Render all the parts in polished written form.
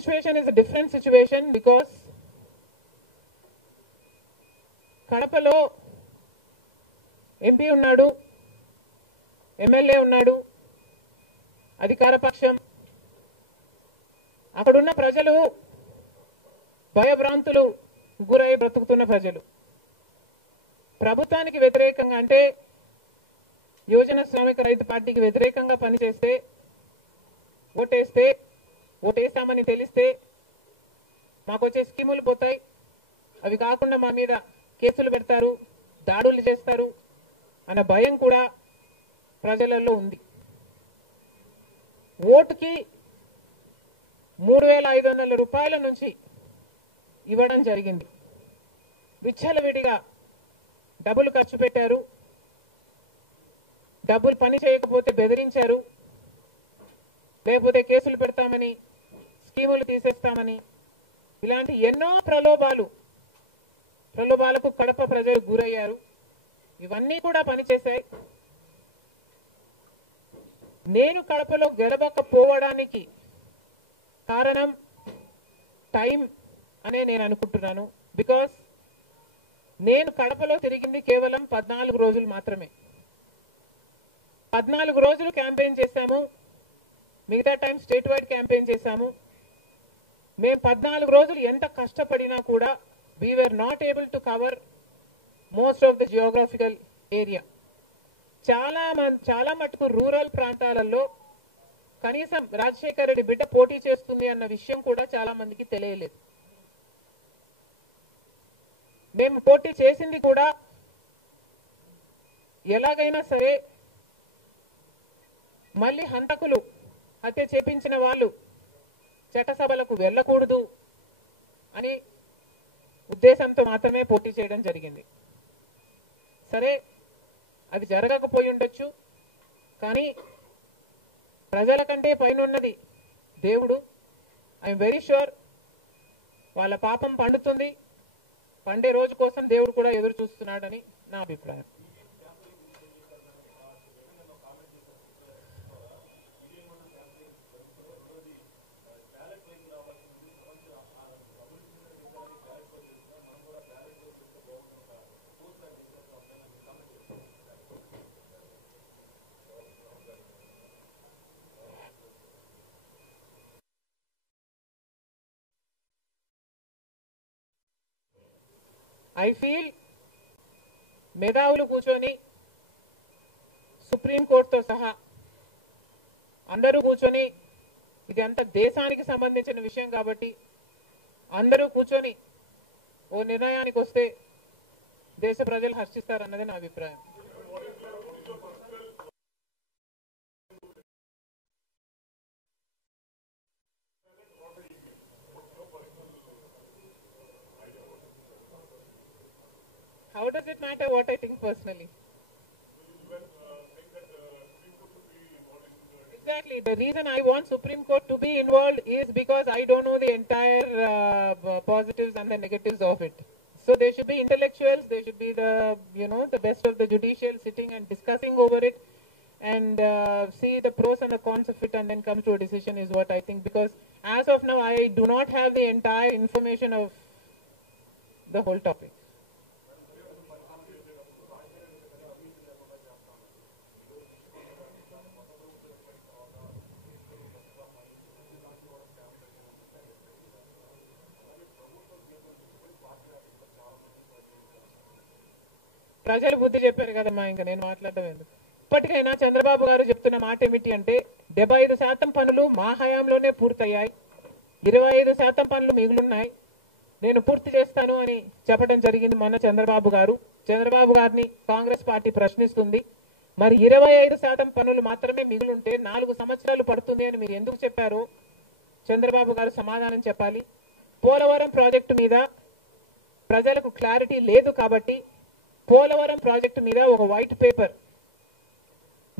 situation is a different situation because కడపలో MP ఉన్నాడు, MLA ఉన్నాడు, అధికార పక్షం. అక్కడున్న ప్రజలు భయభ్రాంతులు గురై బ్రతుకుతున్న ప్రజలు. ప్రభుత్వానికి వ్యతిరేకంగా అంటే యువజన శ్రామిక రైతు పార్టీకి వ్యతిరేకంగా పనిచేస్తే, ఓటేస్తామని తెలిస్తే మాకు వచ్చే స్కీములు పోతాయి, అవి కాకుండా మా మీద కేసులు పెడతారు, దాడులు చేస్తారు అన్న భయం కూడా ప్రజలలో ఉంది. ఓటుకి 3,500 రూపాయల నుంచి ఇవ్వడం జరిగింది. విచ్చలవిడిగా డబ్బులు ఖర్చు పెట్టారు, డబ్బులు పని చేయకపోతే బెదిరించారు, లేకపోతే కేసులు పెడతామని, స్కీములు తీసేస్తామని, ఇలాంటి ఎన్నో ప్రలోభాలకు కడప ప్రజలు గురయ్యారు. ఇవన్నీ కూడా పనిచేశాయి. నేను కడపలో గెలవకపోవడానికి కారణం టైం అనే నేను అనుకుంటున్నాను. బికాస్ నేను కడపలో తిరిగింది కేవలం 14 రోజులు మాత్రమే. 14 రోజులు క్యాంపెయిన్ చేశాము, మిగతా టైం స్టేట్ వైడ్ క్యాంపెయిన్ చేశాము. మేము 14 రోజులు ఎంత కష్టపడినా కూడా we were not able to cover most of the geographical area. చాలా మటుకు రూరల్ ప్రాంతాలలో కనీసం రాజశేఖర రెడ్డి బిడ్డ పోటీ చేస్తుంది అన్న విషయం కూడా చాలా మందికి తెలియలేదు. మేము పోటీ చేసింది కూడా ఎలాగైనా సరే మళ్ళీ హత్య చేపించిన వాళ్ళు చట్టసభలకు వెళ్ళకూడదు అని ఉద్దేశంతో మాత్రమే పోటీ చేయడం జరిగింది. సరే, అది జరగకపోయి ఉండొచ్చు, కానీ ప్రజల కంటే పైన ఉన్నది దేవుడు. ఐఎమ్ వెరీ ష్యూర్ వాళ్ళ పాపం పండుతుంది, పండే రోజు కోసం దేవుడు కూడా ఎదురు చూస్తున్నాడని నా అభిప్రాయం. ఐ ఫీల్ మేధావులు కూర్చొని సుప్రీంకోర్టుతో సహా అందరూ కూర్చొని, ఇది అంత దేశానికి సంబంధించిన విషయం కాబట్టి అందరూ కూర్చొని ఓ నిర్ణయానికి వస్తే దేశ ప్రజలు హర్షిస్తారన్నది నా అభిప్రాయం. How does it matter what I think personally? Exactly. The reason I want Supreme Court to be involved is because I don't know the entire positives and the negatives of it. So there should be intellectuals, there should be the best of the judicial sitting and discussing over it and see the pros and the cons of it and then come to a decision is what I think. Because as of now, I do not have the entire information of the whole topic. ప్రజలు బుద్ధి చెప్పారు కదమ్మా, ఇంకా నేను మాట్లాడడం ఎందుకు. ఇప్పటికైనా చంద్రబాబు గారు చెప్తున్న మాట ఏమిటి అంటే 75% పనులు మా హయాంలోనే పూర్తయ్యాయి, 25% పనులు మిగులున్నాయి, నేను పూర్తి చేస్తాను అని చెప్పడం జరిగింది మొన్న చంద్రబాబు గారు. చంద్రబాబు గారిని కాంగ్రెస్ పార్టీ ప్రశ్నిస్తుంది, మరి 25% పనులు మాత్రమే మిగులుంటే 4 సంవత్సరాలు పడుతుంది అని మీరు ఎందుకు చెప్పారో చంద్రబాబు గారు సమాధానం చెప్పాలి. పోలవరం ప్రాజెక్టు మీద ప్రజలకు క్లారిటీ లేదు కాబట్టి పోలవరం ప్రాజెక్టు మీద ఒక వైట్ పేపర్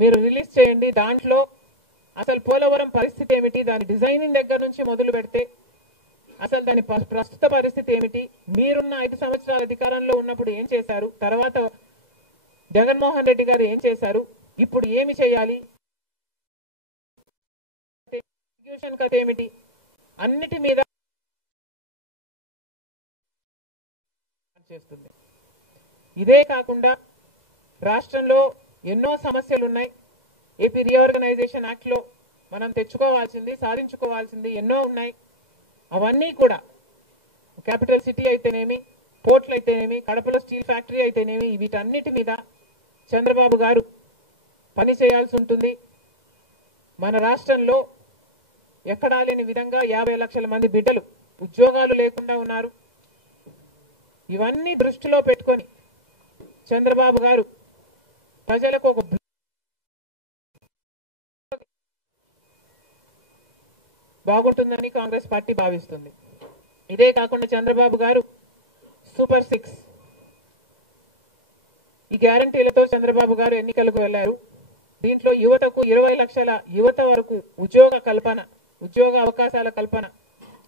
మీరు రిలీజ్ చేయండి. దాంట్లో అసలు పోలవరం పరిస్థితి ఏమిటి, దాని డిజైనింగ్ దగ్గర నుంచి మొదలు పెడితే అసలు దాని ప్రస్తుత పరిస్థితి ఏమిటి, మీరున్న 5 సంవత్సరాల అధికారంలో ఉన్నప్పుడు ఏం చేశారు, తర్వాత జగన్మోహన్ రెడ్డి గారు ఏం చేశారు, ఇప్పుడు ఏమి చేయాలి, ఎగ్జిక్యూషన్ కథ ఏమిటి అన్నిటి మీద చేస్తుంది. ఇదే కాకుండా రాష్ట్రంలో ఎన్నో సమస్యలు ఉన్నాయి. ఏపీ రీఆర్గనైజేషన్ యాక్ట్ లో మనం తెచ్చుకోవాల్సింది, సాధించుకోవాల్సింది ఎన్నో ఉన్నాయి. అవన్నీ కూడా క్యాపిటల్ సిటీ అయితేనేమి, పోర్ట్లు అయితేనేమి, కడపలో స్టీల్ ఫ్యాక్టరీ అయితేనేమి, వీటన్నిటి మీద చంద్రబాబు గారు పని చేయాల్సి ఉంటుంది. మన రాష్ట్రంలో ఎక్కడా లేని విధంగా 50 లక్షల మంది బిడ్డలు ఉద్యోగాలు లేకుండా ఉన్నారు. ఇవన్నీ దృష్టిలో పెట్టుకొని చంద్రబాబు గారు ప్రజలకు ఒక బాగుంటుందని కాంగ్రెస్ పార్టీ భావిస్తుంది. ఇదే కాకుండా చంద్రబాబు గారు సూపర్ 6 ఈ గ్యారంటీలతో చంద్రబాబు గారు ఎన్నికలకు వెళ్లారు. దీంట్లో యువతకు 20 లక్షల యువత వరకు ఉద్యోగ అవకాశాల కల్పన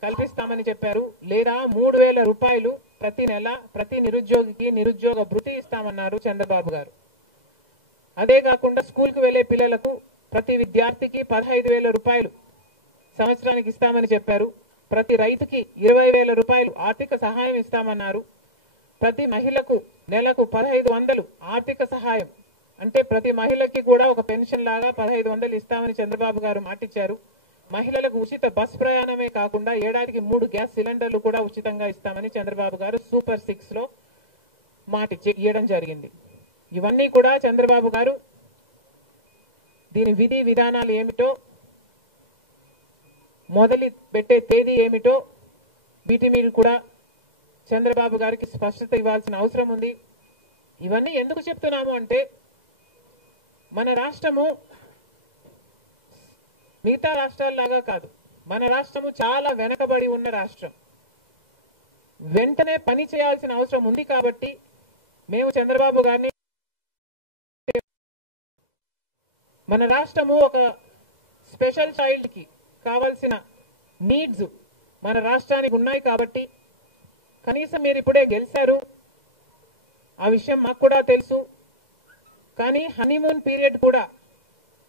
కల్పిస్తామని చెప్పారు. లేదా 3,000 రూపాయలు ప్రతి నెల ప్రతి నిరుద్యోగికి నిరుద్యోగ భృతి ఇస్తామన్నారు చంద్రబాబు గారు. అదే కాకుండా స్కూల్కి వెళ్లే పిల్లలకు ప్రతి విద్యార్థికి 15,000 రూపాయలు సంవత్సరానికి ఇస్తామని చెప్పారు. ప్రతి రైతుకి 20,000 రూపాయలు ఆర్థిక సహాయం ఇస్తామన్నారు. ప్రతి మహిళకు నెలకు 1,500 ఆర్థిక సహాయం, అంటే ప్రతి మహిళకి కూడా ఒక పెన్షన్ లాగా 1,500 ఇస్తామని చంద్రబాబు గారు మాటిచ్చారు. మహిళలకు ఉచిత బస్ ప్రయాణమే కాకుండా ఏడాదికి 3 గ్యాస్ సిలిండర్లు కూడా ఉచితంగా ఇస్తామని చంద్రబాబు గారు సూపర్ 6 లో ఇవ్వడం జరిగింది. ఇవన్నీ కూడా చంద్రబాబు గారు దీని విధి విధానాలు ఏమిటో, మొదలు పెట్టే తేదీ ఏమిటో వీటి మీద కూడా చంద్రబాబు గారికి స్పష్టత ఇవ్వాల్సిన అవసరం ఉంది. ఇవన్నీ ఎందుకు చెప్తున్నాము అంటే, మన రాష్ట్రము మిగతా రాష్ట్రాల్లాగా కాదు. మన రాష్ట్రము చాలా వెనకబడి ఉన్న రాష్ట్రం. వెంటనే పని చేయాల్సిన అవసరం ఉంది కాబట్టి మేము చంద్రబాబు గారిని, మన రాష్ట్రము ఒక స్పెషల్ చైల్డ్ కి కావాల్సిన నీడ్స్ మన రాష్ట్రానికి ఉన్నాయి కాబట్టి, కనీసం మీరు ఇప్పుడే గెలిచారు, ఆ విషయం మాకు కూడా తెలుసు. కానీ హనీమూన్ పీరియడ్ కూడా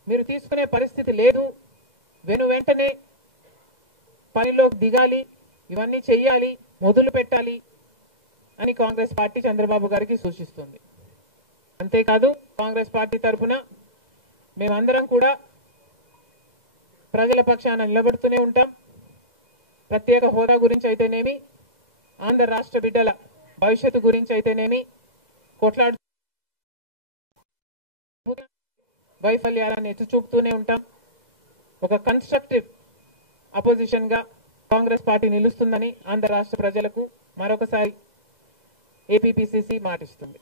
మీరు తీసుకునే పరిస్థితి లేదు. వెంటనే పనిలోకి దిగాలి, ఇవన్నీ చెయ్యాలి, మొదలు పెట్టాలి అని కాంగ్రెస్ పార్టీ చంద్రబాబు గారికి సూచిస్తుంది. అంతేకాదు కాంగ్రెస్ పార్టీ తరఫున మేమందరం కూడా ప్రజల పక్షాన నిలబడుతూనే ఉంటాం. ప్రత్యేక హోదా గురించి అయితేనేమి, ఆంధ్ర రాష్ట్ర బిడ్డల భవిష్యత్తు గురించి అయితేనేమి కొట్లాడు వైఫల్యాలను ఎత్తి చూపుతూనే ఉంటాం. ఒక కన్స్ట్రక్టివ్ అపోజిషన్ గా కాంగ్రెస్ పార్టీ నిలుస్తుందని ఆంధ్ర రాష్ట్ర ప్రజలకు మరొకసారి ఏపీపీసీసీ మాటిస్తుంది.